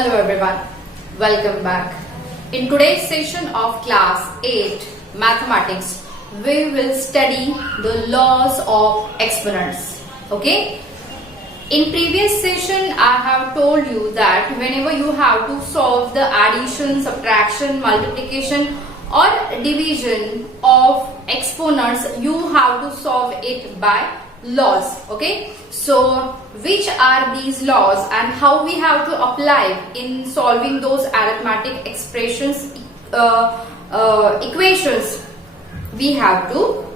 Hello everyone, welcome back. In today's session of class 8 mathematics, we will study the laws of exponents. Okay? In previous session, I have told you that whenever you have to solve the addition, subtraction, multiplication or division of exponents, you have to solve it by laws. Okay, so which are these laws and how we have to apply in solving those arithmetic expressions, equations, we have to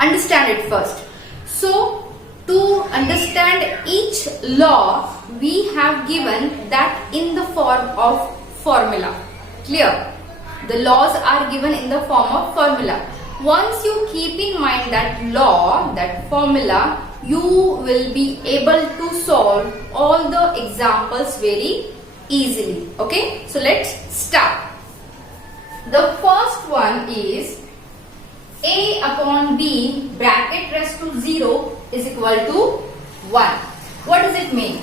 understand it first. So to understand each law, we have given that in the form of formula. Clear? The laws are given in the form of formula. Once you keep in mind that law, that formula, you will be able to solve all the examples very easily. Okay, so let's start. The first one is a upon b bracket raised to 0 is equal to 1. What does it mean?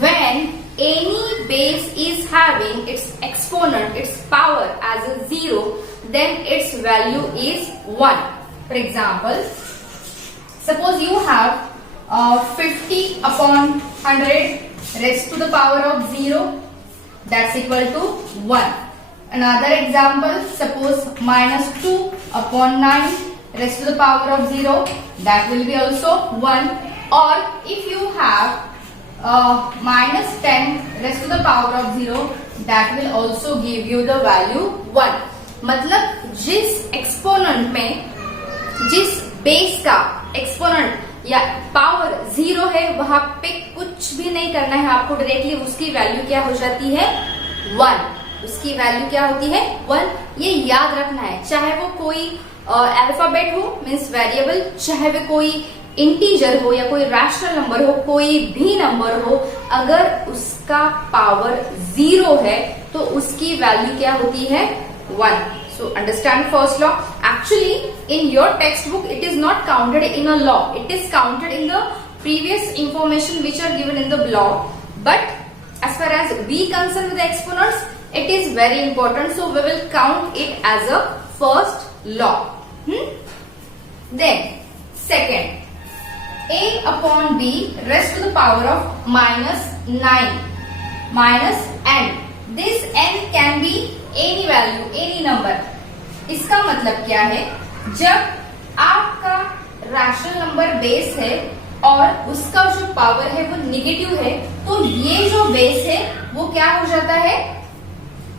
When any base is having its exponent, its power as a 0, then its value is 1. For example, suppose you have 50 upon 100 raised to the power of 0, that's equal to 1. Another example, suppose minus 2 upon 9 raised to the power of 0, that will be also 1. Or if you have minus 10 raised to the power of 0, that will also give you the value 1. मतलब जिस exponent में जिस base का exponent या power 0 है, वहां पे कुछ भी नहीं करना है आपको, डायरेक्टली उसकी वैल्यू क्या हो जाती है 1. उसकी वैल्यू क्या होती है 1. ये याद रखना है, चाहे वो कोई अल्फाबेट हो मीन्स वेरिएबल, चाहे वो कोई इंटीजर हो या कोई रैशनल नंबर हो, कोई भी नंबर हो, अगर उसका पावर 0 है तो उसकी वैल्यू क्या होती है 1. So understand first law. Actually in your textbook it is not counted in a law, it is counted in the previous information which are given in the block, but as far as we concern with the exponents, it is very important, so we will count it as a first law. Then second, a upon b raised to the power of minus 9 minus n. This n can be any value, any number. इसका मतलब क्या है? जब आपका rational number base है और उसका जो पावर है वो निगेटिव है, तो ये जो बेस है वो क्या हो जाता है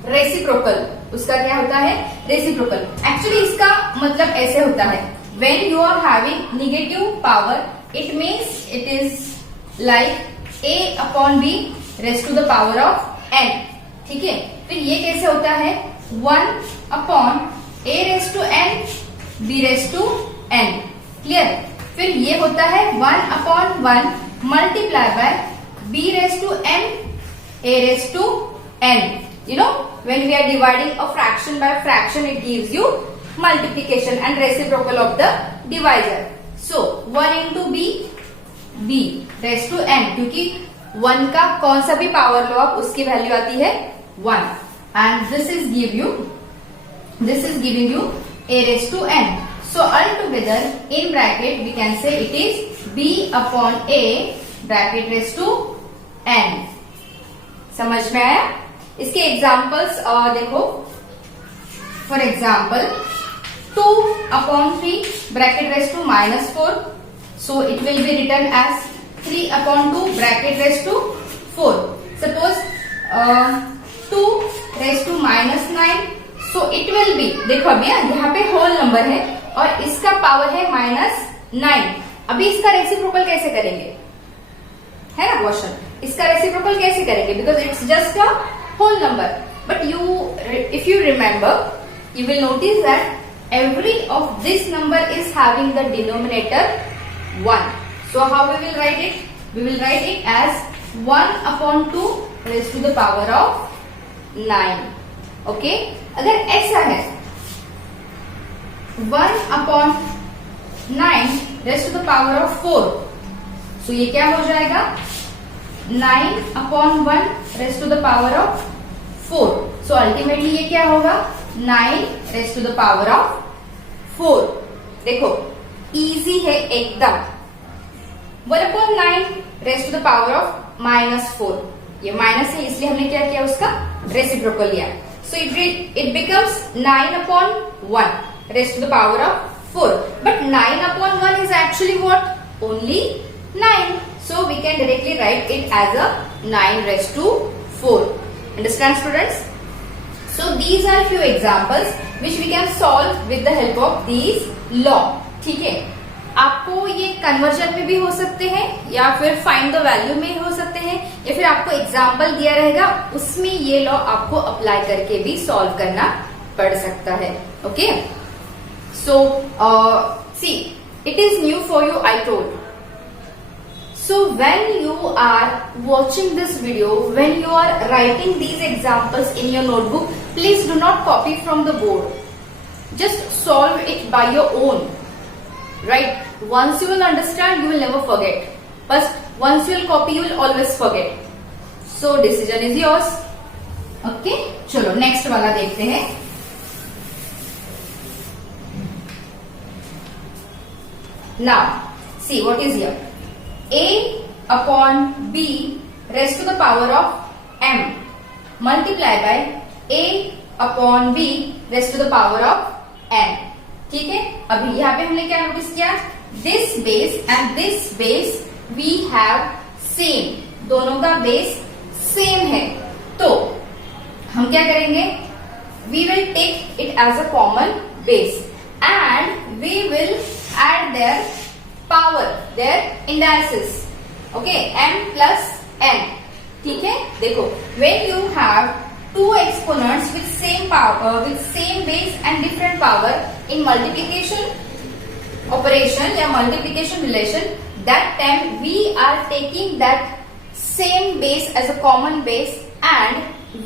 रेसिप्रोकल. उसका क्या होता है रेसिप्रोकल. एक्चुअली इसका मतलब ऐसे होता है, when you are having negative power, it means it is like a upon b raised to the power of n. ठीक है, फिर ये कैसे होता है 1 upon a raise to n b raise to n. Clear? फिर ये होता है 1 upon 1 multiply by b raise to m a raise to n. You know, when we are dividing a fraction by fraction, it gives you multiplication and reciprocal of the divisor. So 1 into b raise to n, क्योंकि 1 का कौन सा भी power लो आप, उसकी value आती है 1, and this is giving you a raised to n. So altogether in bracket we can say it is b upon a bracket raised to n. समझ में आया? इसके एग्जाम्पल्स देखो. For example 2 upon 3 bracket raised to minus 4, so it will be written as 3 upon 2 bracket raised to 4. Suppose 2 raised to minus 9, so it will be, देखो अभी यहाँ पे whole number है और इसका पावर है -9. अभी इसका रेसिप्रोकल कैसे करेंगे, है ना क्वेश्चन? इसका रेसिप्रोकल कैसे करेंगे, because it's just a whole number. But if you remember, you will notice that every of this number is having the denominator 1. So how we will write it? We will write it as 1 upon 2 raised to the power of 9. Okay? अगर ऐसा है 1 upon 9 raised to the power of 4, so ये क्या हो जाएगा 9/1 raised to the power of 4. So ultimately ये क्या होगा, 9 raised to the power of 4. देखो इजी है एकदम. 1/9 raised to the power of -4. ये माइनस है इसलिए हमने क्या किया, उसका रेसिप्रोकल लिया. So it becomes 9/1 raised to the power of 4. But 9/1 is actually what? Only 9. So we can directly write it as a 9 raised to 4. Understand students? So these are few examples which we can solve with the help of these law. ठीक है, आपको ये conversion में भी हो सकते हैं या फिर फाइंड द वैल्यू में हो सकते हैं या फिर आपको एग्जाम्पल दिया रहेगा उसमें ये लॉ आपको अप्लाई करके भी सॉल्व करना पड़ सकता है. Okay, so see, it is new for you, I told. So when you are watching this video, when you are writing these examples in your notebook, please do not copy from the board. Just solve it by your own. Right? Once you will understand, you will never forget. But once you will copy, you will always forget. So decision is yours. Okay? चलो next वाला देखते हैं. Now, see what is here. A/B raised to the power of m multiply by A/B raised to the power of n. ठीक है, अभी यहाँ पे हमने क्या नोटिस किया, this base and this base we have same, दोनों का बेस सेम है. तो हम क्या करेंगे, we will take it as a common base and we will add their power, their indices. Okay, m plus n. ठीक है, देखो when you have two exponents with same power, with same base and different power in multiplication operation या multiplication relation, that time we are taking that same base as a common base and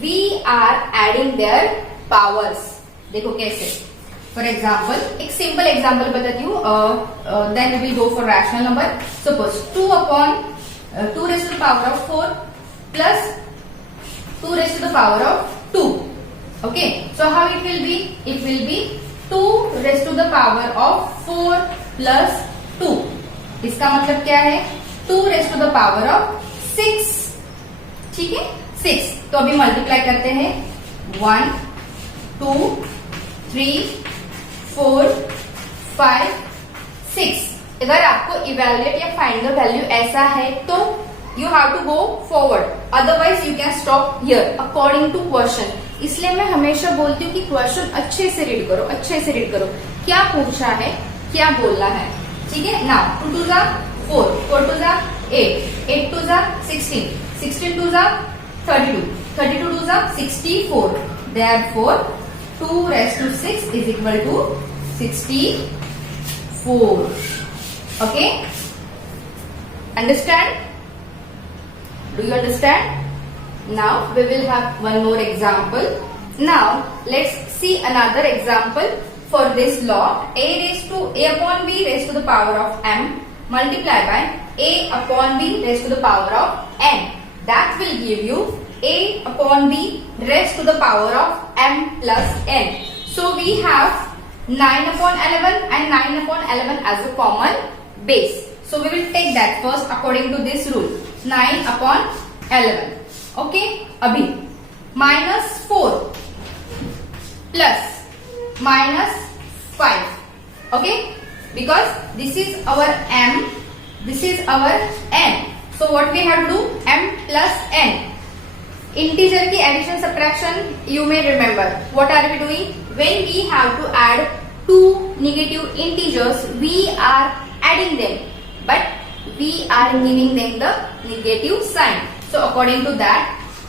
we are adding their powers. देखो कैसे. For example, एक simple example बताती हूँ, then we will go for rational number. Suppose 2 raised to the power of 4 plus 2 raised to the power of 2. Okay, so how it will be? It will be 2 raised to the power of 4 plus 2. इसका मतलब क्या है, 2 raised to the power of 6. ठीक है, 6. तो अभी multiply करते हैं, 1 2 3 4 5 6. अगर आपको इवेल्युएट या फाइंड द वैल्यू ऐसा है तो you have to go forward, otherwise you can stop here according to question. इसलिए मैं हमेशा बोलती हूँ कि क्वेश्चन अच्छे से रीड करो, अच्छे से रीड करो, क्या पूछा है, क्या बोलना है. ठीक है, नाउ 2 2 जा 4, 4 2 जा 8, 8 2 जा 16, 16 2 जा 32, 32 2 जा 64. Therefore 2 raised to 6 is equal to 64. Okay? Understand? Do you understand? Now we will have one more example. Now let's see another example for this law. A/B raised to the power of m multiply by A/B raised to the power of n. That will give you A/B raised to the power of m plus n. So we have 9/11 and 9/11 as a common base. So we will take that first according to this rule, 9/11. Okay, अभी -4 plus -5. Okay, because this is our m, this is our n. So what we have to do, m plus n. Integer की addition subtraction you may remember. What are we doing? When we have to add two negative integers, we are adding them, but we are giving them the negative sign. So according to that,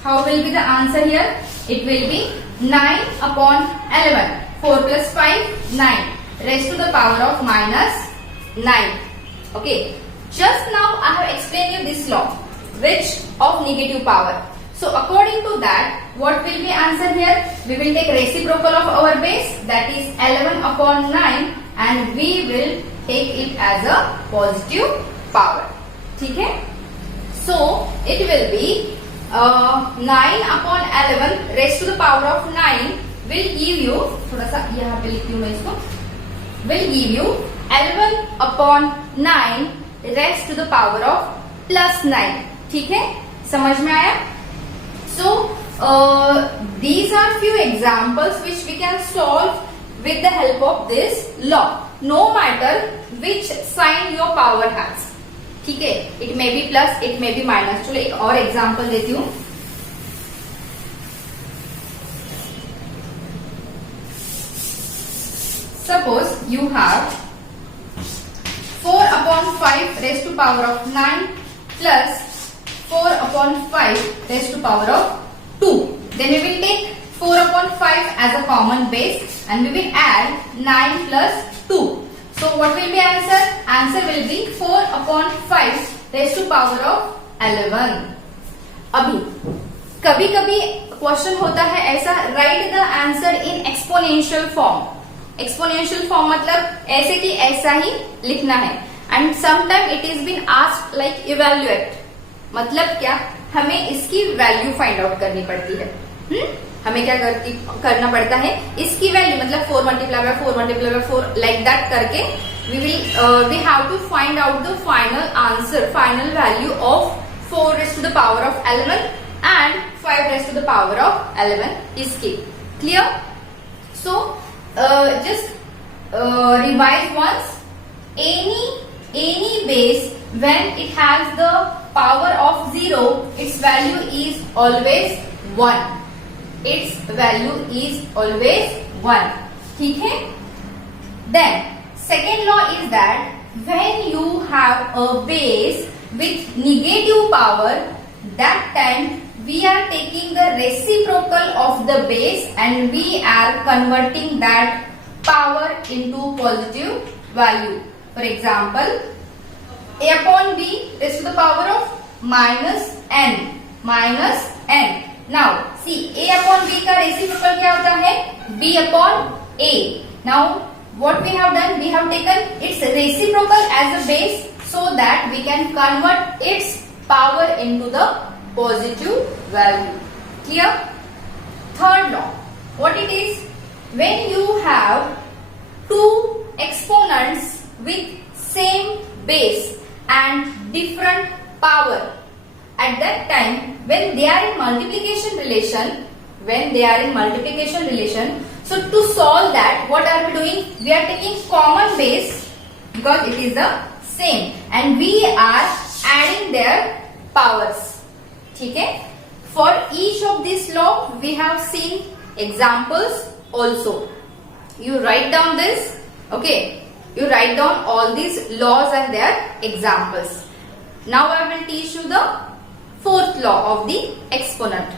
how will be the answer here? It will be 9/11. 4 plus 5, 9. Raised to the power of -9. Okay. Just now I have explained you this law, which of negative power. So according to that, what will be answer here? We will take reciprocal of our base, that is 11/9, and we will take it as a positive power. ठीक है? So it will be 9 upon 11 raised to the power of 9 will give you, थोड़ा सा यहाँ पे लिखती हूँ मैं इसको, will give you 11 upon 9 raised to the power of plus 9. ठीक है, समझ में आया? So these are few examples which we can solve with the help of this law, no matter which sign your power has. ठीक है, it may be plus, it may be minus. चलो एक और एग्जाम्पल देती हूँ. Suppose you have 4 upon 5 raised to power of 9 plus 4 upon 5 raised to power of 2. Then we will take 4 upon 5 as a common base and we will add 9 plus 2. So what will be answer? Answer will be 4 upon 5 raised to power of 11. अभी कभी कभी question होता है ऐसा, right the answer in exponential form. Exponential form मतलब ऐसे कि ऐसा ही लिखना है. And sometime it is been asked like evaluate, मतलब क्या, हमें इसकी वैल्यू फाइंड आउट करनी पड़ती है. हमें क्या करना पड़ता है, इसकी वैल्यू मतलब 4 multiply by 4 multiply by 4 like that करके we have to find out the final answer, final value of 4 raised to the power of 11 and 5 raised to the power of 11 is key. Clear? So just revise once. Any base when it has the power of 0, its value is always 1. Its value is always 1. ठीक है? Then second law is that when you have a base with negative power, that time we are taking the reciprocal of the base and we are converting that power into positive value. For example, a upon b raised to the power of minus n. Now see, a upon b का reciprocal क्या होता है? b upon a. Now what we have done, we have taken its reciprocal as a base so that we can convert its power into the positive value. Clear? Third law, what it is? When you have two exponents with same base and different power, at that time when they are in multiplication relation, so to solve that, what are we doing? We are taking common base because it is the same and we are adding their powers. ठीक है? For each of this law we have seen examples also. You write down this, okay? You write down all these laws and their examples. Now I will teach you the fourth law of the exponent.